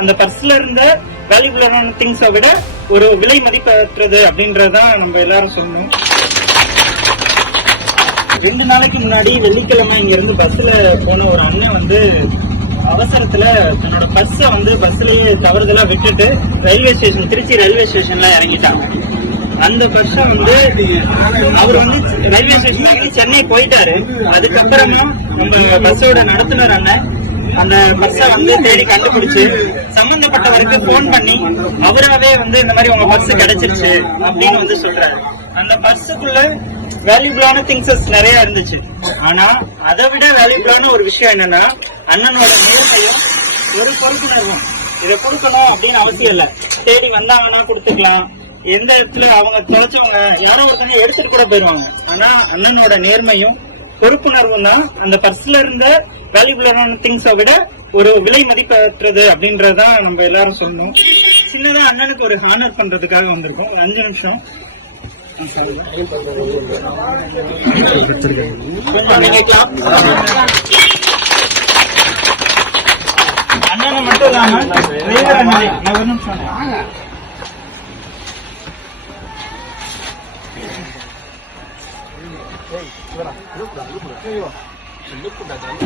அந்த பர்ஸ்ல இருந்த வேல்யூபிளான திங்ஸை விட ஒரு விலை மதிப்பற்றது அப்படின்றதான் நம்ம எல்லாரும் சொன்னோம். 2 நாளைக்கு முன்னாடி வெள்ளிக்கிழமை இங்க இருந்து பஸ்ல போன ஒரு அண்ணன் வந்து அவசரத்துல தன்னோட பர்ஸ வந்து பஸ்லயே தவறுதலா விட்டுட்டு ரயில்வே ஸ்டேஷன், திருச்சி ரயில்வே ஸ்டேஷன்ல இறங்கிட்டாங்க. அந்த பர்ஸ வந்து அவர் வந்து ரயில்வே ஸ்டேஷன்ல இறங்கி சென்னை போயிட்டாரு. அதுக்கப்புறமா நம்ம பஸ்ஸோட நடத்துனர் அண்ணன் அந்த பஸ்ஸ வந்து தேடி கண்டுபிடிச்சு சம்பந்தப்பட்டவருக்கு போன் பண்ணி அவராவே வந்து இந்த மாதிரி உங்க பர்ஸ் கிடைச்சிருச்சு அப்படின்னு வந்து சொல்றாரு. அந்த பர்ஸுக்குள்ள வேல்யூபிளான திங்ஸஸ் நிறைய இருந்துச்சு. ஆனா அதை விட வேல்யூபிளான ஒரு விஷயம் என்னன்னா அண்ணனோட நேர்மையும் ஒரு பொறுப்புணர்வும். இதை கொடுக்கணும் அப்படின்னு அவசியம் இல்ல, தேடி வந்தாங்கன்னா கொடுத்துக்கலாம். எந்த இடத்துல அவங்க தொலைச்சவங்க யாரோ ஒருத்தங்க எடுத்துட்டு கூட போயிருவாங்க. ஆனா அண்ணனோட நேர்மையும் பொறுப்புணர்வும் தான் அந்த பர்ஸ்ல இருந்த வேல்யூபிளான திங்ஸை விட ஒரு விலை மதிப்பற்றது அப்படின்றதான் நம்ம எல்லாரும் சொன்னோம். சின்னதா அண்ணனுக்கு ஒரு ஹானர் பண்றதுக்காக வந்திருக்கோம். 5 நிமிஷம் அண்ணனை மட்டும் இல்லாம டிரைவர் அண்ணன் ஒரு நிமிஷம்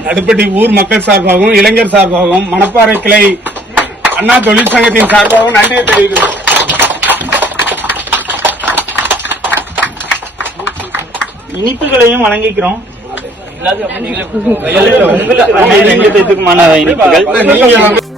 நடுப்பட்டி ஊர் மக்கள் சார்பாகவும் இளைஞர் சார்பாகவும் மணப்பாறை கிளை அண்ணா தொழிற்சங்கத்தின் சார்பாகவும் நன்றியை தெரிவிக்கிறோம். இனிப்புகளையும் வழங்கிக்கிறோம். உங்களுக்கு இனிப்புகள்